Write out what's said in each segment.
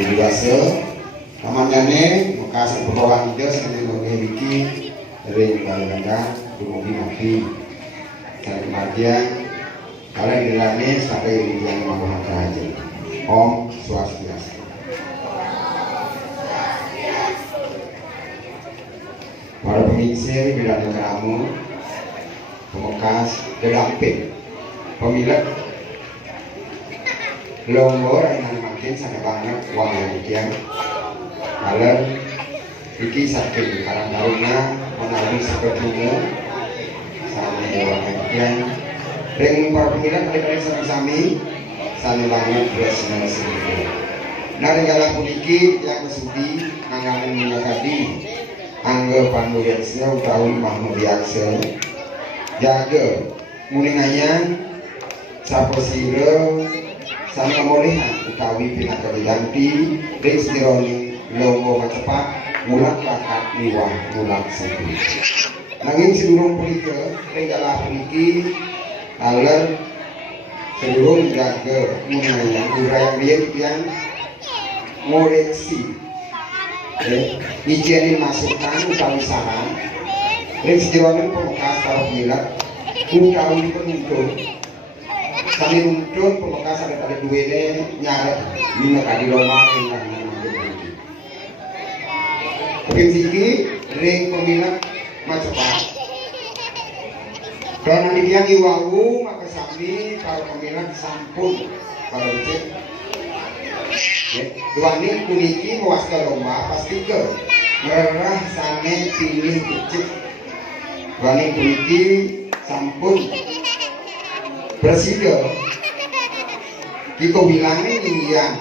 biasa kamandane bekas pembawaan ide sing memiliki dari negara dumugi mati dan kemudian kalian dilani sampai yang Maharaja Om Swastiastu. Para penginsir bidang keramu pemekas dedamping pemilik longgor yang makin sangat banget uang yang demikian kalian iki saking karang taruna menawi sepertimu sama uang yang demikian ring para pemilik kali-kali sami-sami sami banget beresna sendiri nari galah puniki yang sudi anggaman minakadi angga panduresnya utawi mahmudiaksa jaga muningayan saposira sama molehan utawi pinaka diganti ring sironi longo macepat mulak bakat liwah mulak sepi nanging sedurung punika ring galah puniki aler sedurung jaga muningayan urayang dia yang ngoreksi izinin masukan utawi saran ring sejroning pemekas para pemilik utawi penuntun sami nuntun pemekas ada duwene nyaret minakadi Roma ingkang ngambil iki prinsiki ring pemilik macepat karena dibiang iwawu maka sami para pemilik sampun pada becek duaning puniki mewasta lomba pasti ke merah sane pilih becik duaning puniki sampun bersido kita bilangnya ingin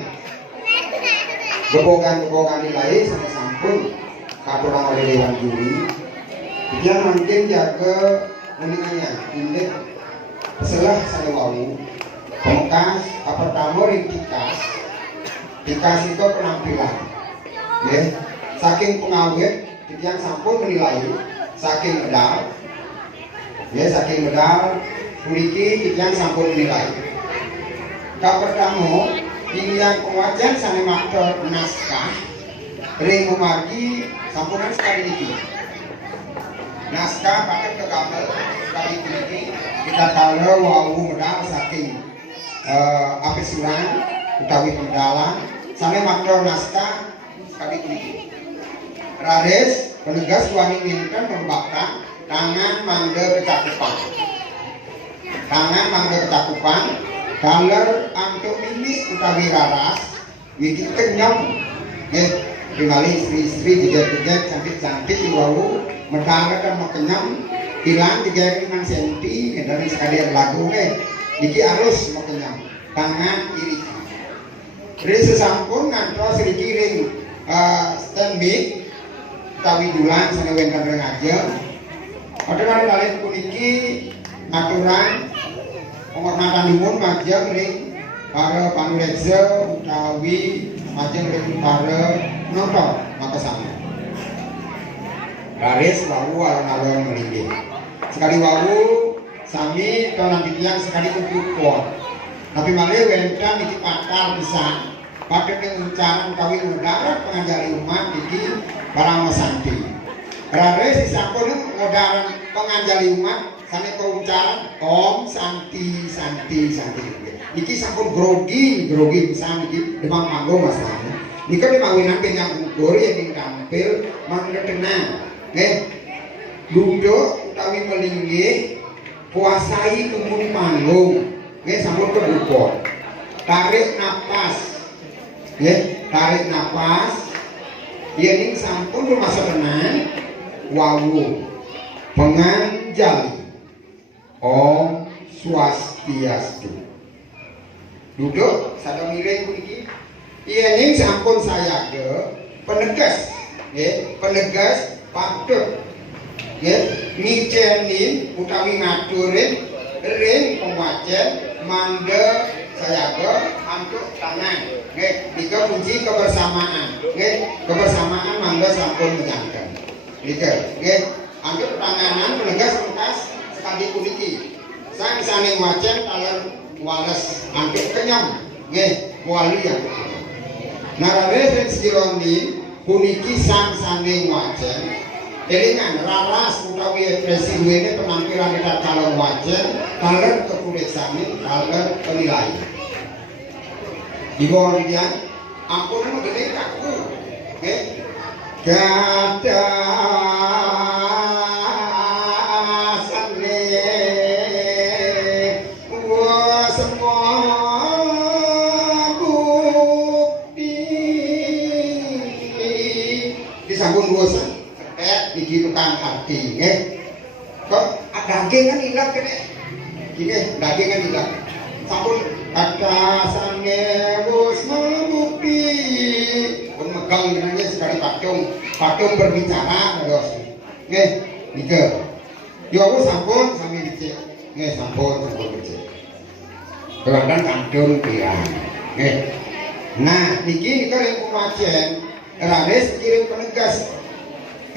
gebogan nilai sama sampun katurang oleh Dewan Juri dia mungkin jaga meninganya indek setelah saya wawu pemekas pertama ringkikas dikas itu penampilan ya saking pengawet yang sampun menilai saking medal ya saking medal kuliki yang sampun menilai kak pertama yang pengajian sana maktor naskah ring memargi sampunan sekali ini naskah pakai ke gambar sekali ini kita kalau wawu medal saking apisuran utawi pendalan sampai makro naskah sekali ini Rades penegas wani minten membakar tangan mangga kecakupan kaler antuk mimis utawi raras wiki kenyam kembali istri-istri jejet-jejet cantik-cantik iwawu medal kan mau kenyam hilang 35 cm dari sekalian lagu iki harus mau kenyam tangan kiri dari sesampun ngantos riki ring stand mic tawi dulan sana wenten ring aja ada kali puniki aturan penghormatan umum majeng ring para panureksa utawi majeng ring para nonton maka sama garis wawu alon-alon melinggih sekali wawu sami tonan titiang sekali kumpul tapi malah wenten iki pakal bisa pada ucapan kawin mudarat pengajari umat iki barang mesanti rare si sampun mudarat pengajari umat sampai pengucapan om santi iki sampun grogi misalnya iki demam manggung masalahnya ini kan dimawinan yang ukur yang tampil mangga tenang duduk utawi melinggih puasai kemudian panggung sampun kebuka tarik napas ini sampun bermasa tenang wawu penganjali Om Swastiastu duduk sadar miring ini ini sampun saya ke penegas patut micenin utawi ngaturin ring pemwacen manda saya ke antuk tangan tiga kunci kebersamaan manda sampun menyangkan antuk tanganan penegas sekali kuniki saya misalnya wacen kalau wales antuk kenyam wali yang Narare sironi puniki sang-sange wajan elingan raras utawi ekspresi duwene penampilan kita calon wajan kalen ketulisane kalen penilai ibu dia ampun nama gede kaku gada sange semua disambung bosan iki tukang hati kok daging kan hilang kene gini daging kan hilang sampun kata sange wis membukti pun megang jenenge sekali patung berbicara terus nggih nike yo aku sampun sami dicek nggih sampun dicek kelantan kandung pirang nggih nah niki nek kumajen ranes kirim penegas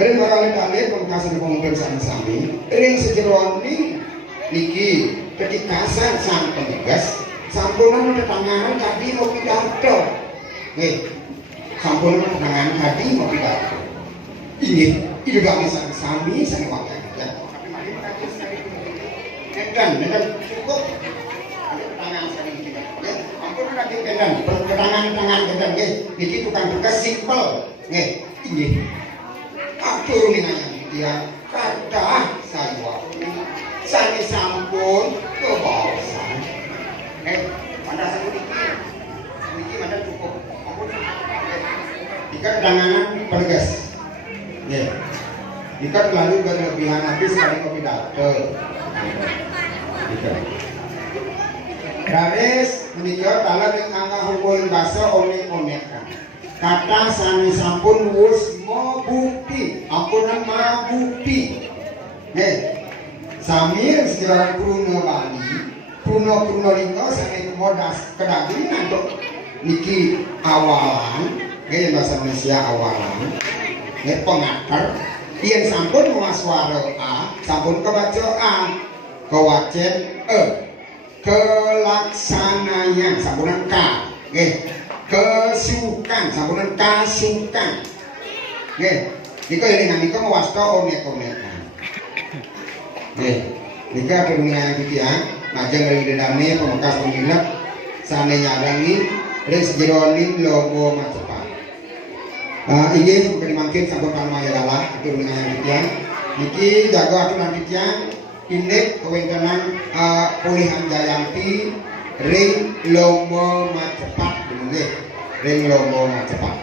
ring bakal dalih pengkasan pemimpin sami-sami ring sejeroni niki ketikasan sang penegas sampunan tetanganan tadi mau pidato sampunan tetanganan tadi mau pidato ini bagi sami sang wakil dan cukup tangan sekali ampun nanti tangan niki tukang tugas simpel ini atur minanya dia kata saya sampun kebosan pada saat ini mana cukup ampun jika kedanganan penegas jika terlalu berlebihan habis sekali kopi pidato garis menikah dalam yang angka hubungan bahasa onek-onekan kata sami sampun wus mau bukti ampun nama bukti samir segera Bruno Bali Bruno Linggo sampai modas kedaging untuk niki awalan bahasa Indonesia awalan pengatar yang sampun suara A sampun kebaca A kewajen kelaksanaan sampunan K kesukan sampunan kasukan nika ini nika mewasta onek-onekan nika dengan pikiran majang dari dedane pembekas pemilap sane nyarangi ring sejeronin logo macepat ini seperti makin sampun panmaya galah itu dengan pikiran niki jago aturan pikiran ini kewentenan pulihan Jayanti ring lomo macepat bener ring lomo macepat